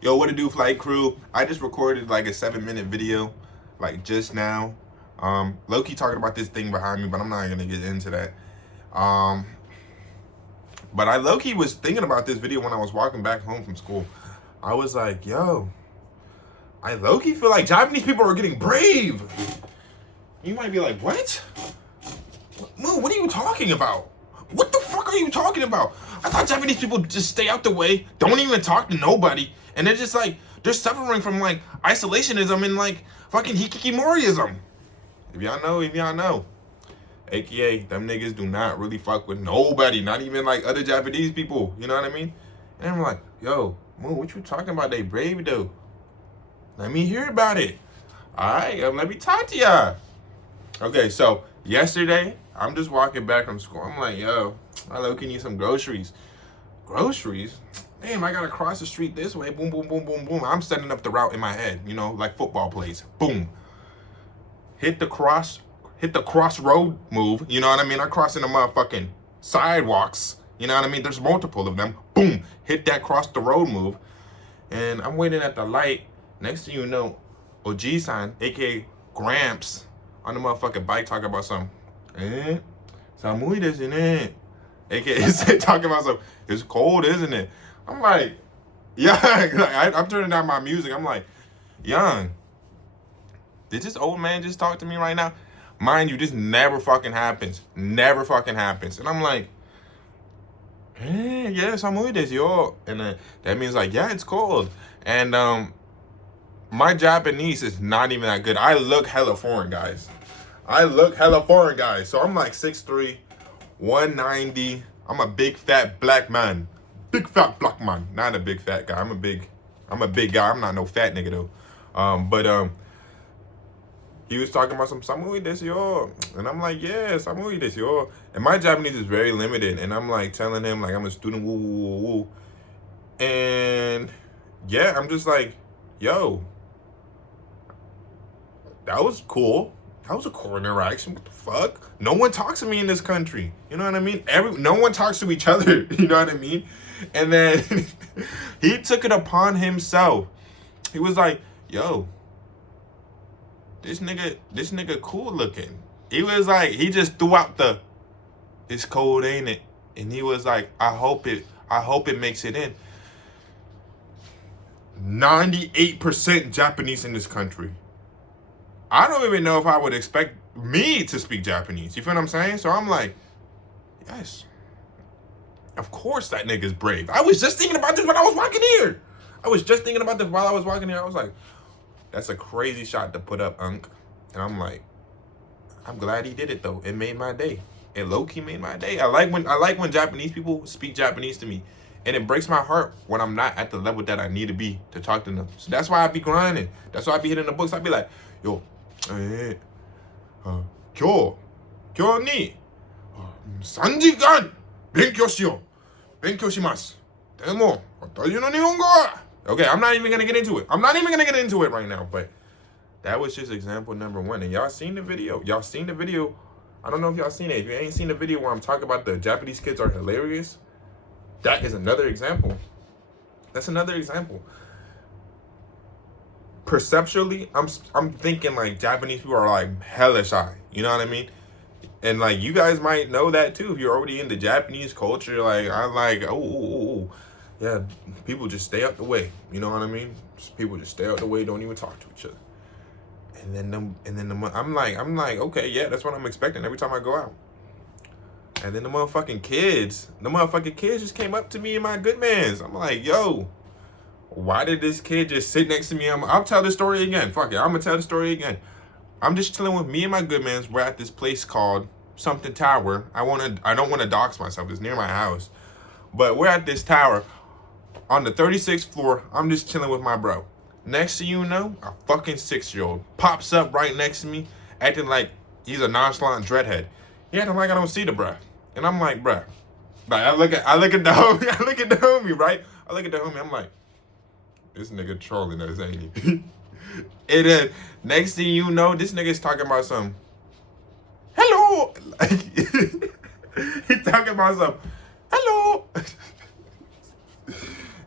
Yo, what to do, flight crew? I just recorded like a 7-minute video, like just now. Low-key talking about this thing behind me, but I'm not gonna get into that. Um, but I low-key was thinking about this video when I was walking back home from school. I was like, yo, I low-key feel like Japanese people are getting brave. You might be like, what? Moo, what are you talking about? What the fuck are you talking about? I thought Japanese people just stay out the way, don't even talk to nobody, and they're just like, they're suffering from like isolationism and like fucking hikikimoriism. If y'all know. AKA, them niggas do not really fuck with nobody, not even like other Japanese people, you know what I mean? And I'm like, yo, Moo, what you talking about? They brave though. Let me hear about it. Alright, let me talk to y'all. Okay, so yesterday, I'm just walking back from school. I'm like, yo, I low-key need some groceries. Groceries? Damn, I gotta cross the street this way. Boom, boom, boom, boom, boom. I'm setting up the route in my head, you know, like football plays. Boom. Hit the crossroad move. You know what I mean? I cross in the motherfucking sidewalks. You know what I mean? There's multiple of them. Boom. Hit that cross the road move. And I'm waiting at the light. Next thing you know, Oji-san, aka Gramps, on the motherfucking bike talking about some, samui desu ne. AKA talking about some, it's cold, isn't it? I'm like, yeah, like, I'm turning down my music. I'm like, young, did this old man just talk to me right now? Mind you, this never fucking happens. Never fucking happens. And I'm like, yeah, samui desu yo. And that means like, yeah, it's cold. And my Japanese is not even that good. I look hella foreign, guys. So I'm like 6'3", 190. I'm a big fat black man. Big fat black man. Not a big fat guy. I'm a big guy. I'm not no fat nigga though. But he was talking about some samui desu yo. And I'm like, yeah, samui desu yo. And my Japanese is very limited. And I'm like telling him like I'm a student, woo woo woo woo. And yeah, I'm just like, yo, that was cool. That was a cool interaction. What the fuck? No one talks to me in this country. You know what I mean? No one talks to each other. You know what I mean? And then he took it upon himself. He was like, yo, this nigga cool looking. He was like, he just threw out the, it's cold, ain't it? And he was like, I hope it makes it in. 98% Japanese in this country. I don't even know if I would expect me to speak Japanese. You feel what I'm saying? So I'm like, yes. Of course that nigga's brave. I was just thinking about this when I was walking here. I was like, that's a crazy shot to put up, Unc. And I'm like, I'm glad he did it though. It made my day. It low-key made my day. I like when Japanese people speak Japanese to me. And it breaks my heart when I'm not at the level that I need to be to talk to them. So that's why I be grinding. That's why I be hitting the books. I be like, yo, 今日に3時間勉強しよう。勉強します。でも、私の日本語は Okay, I'm not even gonna get into it. Right now, but that was just example number one. And y'all seen the video. I don't know if y'all seen it. If you ain't seen the video where I'm talking about the Japanese kids are hilarious, that is another example. That's another example. Perceptually, I'm thinking like Japanese people are like hella shy. You know what I mean? And like you guys might know that too if you're already into Japanese culture. Like I'm like, oh, yeah, people just stay out the way. You know what I mean? People just stay out the way, don't even talk to each other. I'm like, okay, yeah, that's what I'm expecting every time I go out. And then the motherfucking kids just came up to me and my good mans. I'm like, yo, why did this kid just sit next to me? I'll tell the story again. Fuck it, I'm gonna tell the story again. I'm just chilling with me and my good mans. We're at this place called something tower. I don't want to dox myself. It's near my house. But we're at this tower on the 36th floor. I'm just chilling with my bro. Next thing you know, a fucking 6-year-old pops up right next to me, acting like he's a nonchalant dreadhead. He acting like I don't see the bruh. And I'm like, bruh. Like I look at the homie, right? I look at the homie, I'm like, this nigga trolling us, ain't he? And then next thing you know, this nigga's talking about some hello. Like he talking about some hello.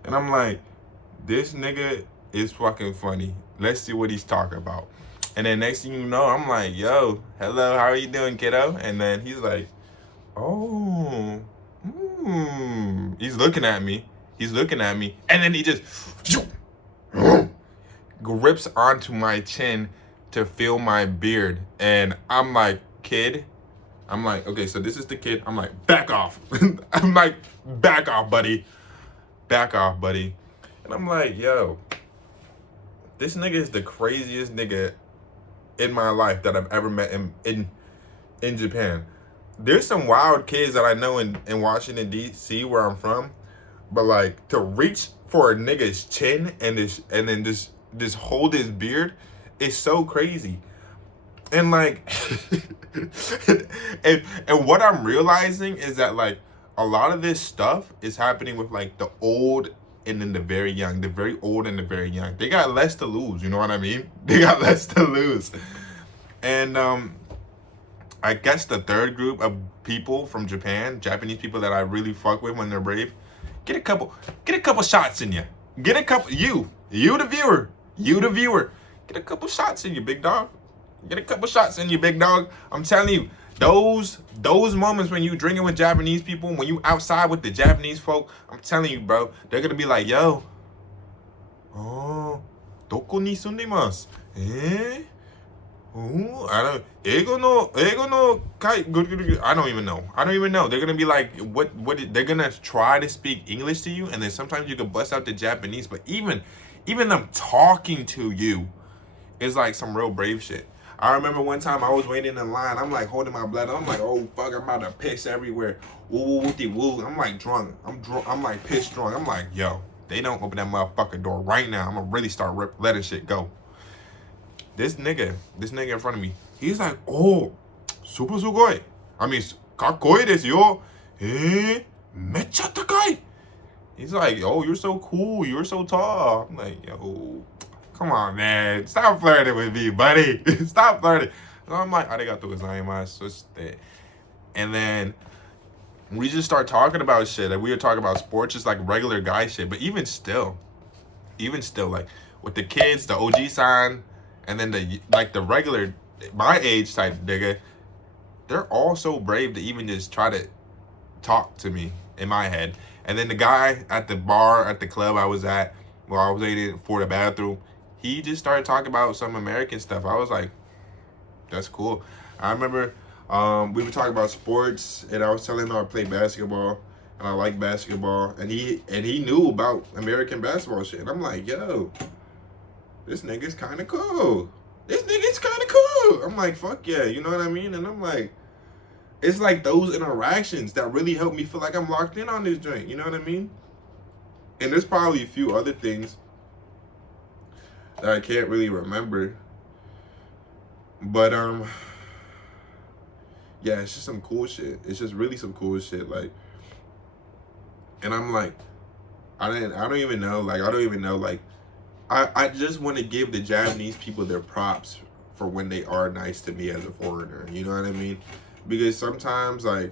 And I'm like, this nigga is fucking funny. Let's see what he's talking about. And then next thing you know, I'm like, yo, hello, how are you doing, kiddo? And then he's like, oh, he's looking at me. He's looking at me. And then he just grips onto my chin to feel my beard. And I'm like, kid. I'm like, okay, so this is the kid. I'm like, back off. I'm like, back off, buddy. Back off, buddy. And I'm like, yo, this nigga is the craziest nigga in my life that I've ever met in Japan. There's some wild kids that I know in Washington, D.C., where I'm from. But, like, to reach for a nigga's chin and then just hold his beard is so crazy. And, like, and what I'm realizing is that, like, a lot of this stuff is happening with, like, the old and then the very young. The very old and the very young. They got less to lose, you know what I mean? They got less to lose. And I guess the third group of people from Japan, Japanese people that I really fuck with when they're brave, get a couple shots in you. Get a couple, you the viewer, get a couple shots in you, big dog. Get a couple shots in you, big dog. I'm telling you, those moments when you drinking with Japanese people, when you outside with the Japanese folk, I'm telling you, bro, they're gonna be like, yo, oh, doko ni sundimasu? Eh? Oh, I don't even know. They're gonna be like, what? They're gonna try to speak English to you, and then sometimes you can bust out the Japanese. But even them talking to you is like some real brave shit. I remember one time I was waiting in line. I'm like holding my bladder. I'm like, oh fuck, I'm about to piss everywhere. Woo. I'm like drunk. I'm like pissed drunk. I'm like, yo, they don't open that motherfucking door right now, I'm gonna really start letting shit go. This nigga in front of me, he's like, oh, super sugoi. I mean, kakkoi desu yo. Mecha takai. He's like, oh, you're so cool. You're so tall. I'm like, yo, come on, man. Stop flirting with me, buddy. Stop flirting. So I'm like, arigatou gozaimasu. And then we just start talking about shit. Like, we were talking about sports, just like regular guy shit. But even still, like, with the kids, the OG-san, and then the regular, my age type nigga, they're all so brave to even just try to talk to me in my head. And then the guy at the bar, at the club I was at, while I was waiting for the bathroom, he just started talking about some American stuff. I was like, that's cool. I remember we were talking about sports, and I was telling him I play basketball, and I like basketball, and he knew about American basketball shit. And I'm like, yo, this nigga's kind of cool. I'm like, fuck yeah, you know what I mean? And I'm like, it's like those interactions that really help me feel like I'm locked in on this joint, you know what I mean? And there's probably a few other things that I can't really remember. But yeah, it's just some cool shit. It's just really some cool shit. Like, and I'm like, I don't even know. Like, I just want to give the Japanese people their props for when they are nice to me as a foreigner. You know what I mean? Because sometimes, like,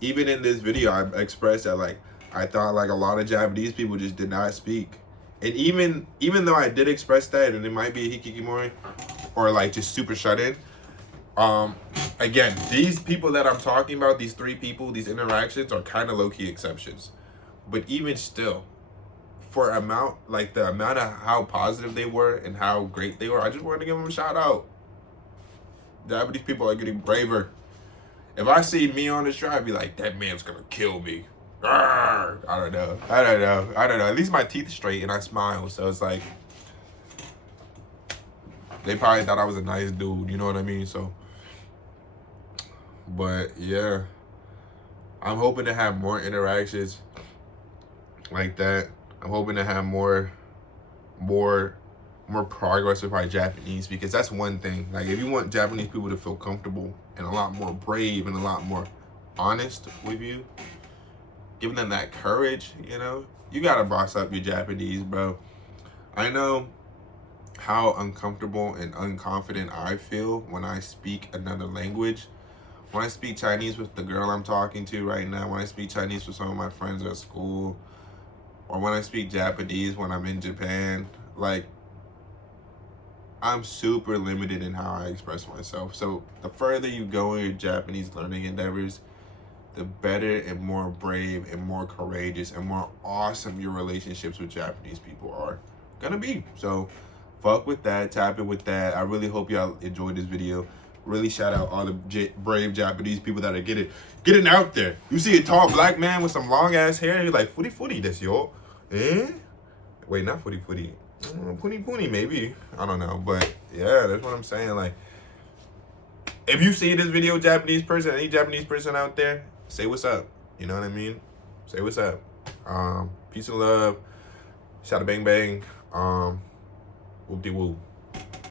even in this video, I expressed that, like, I thought, like, a lot of Japanese people just did not speak. And even though I did express that, and it might be a hikikimori, or, like, just super shut in, again, these people that I'm talking about, these three people, these interactions are kind of low-key exceptions. But even still, for the amount of how positive they were and how great they were, I just wanted to give them a shout out. Japanese people are getting braver. If I see me on the street, I'd be like, that man's gonna kill me. Arrgh. I don't know. At least my teeth are straight and I smile, so it's like, they probably thought I was a nice dude, you know what I mean? So, but yeah, I'm hoping to have more interactions like that. I'm hoping to have more progress with my Japanese, because that's one thing. Like, if you want Japanese people to feel comfortable and a lot more brave and a lot more honest with you, giving them that courage, you know, you gotta boss up your Japanese, bro. I know how uncomfortable and unconfident I feel when I speak another language. When I speak Chinese with the girl I'm talking to right now, when I speak Chinese with some of my friends at school, or when I speak Japanese when I'm in Japan, like, I'm super limited in how I express myself. So the further you go in your Japanese learning endeavors, the better and more brave and more courageous and more awesome your relationships with Japanese people are gonna be. So fuck with that, tap it with that. I really hope y'all enjoyed this video. Really shout out all the brave Japanese people that are getting out there. You see a tall black man with some long ass hair, you're like, footy footy, that's yo. Eh? Wait, not footy footy. Puni puni maybe. I don't know. But yeah, that's what I'm saying. Like, if you see this video, Japanese person, any Japanese person out there, say what's up. You know what I mean? Say what's up. Peace and love. Shout out bang bang. Whoop de woo.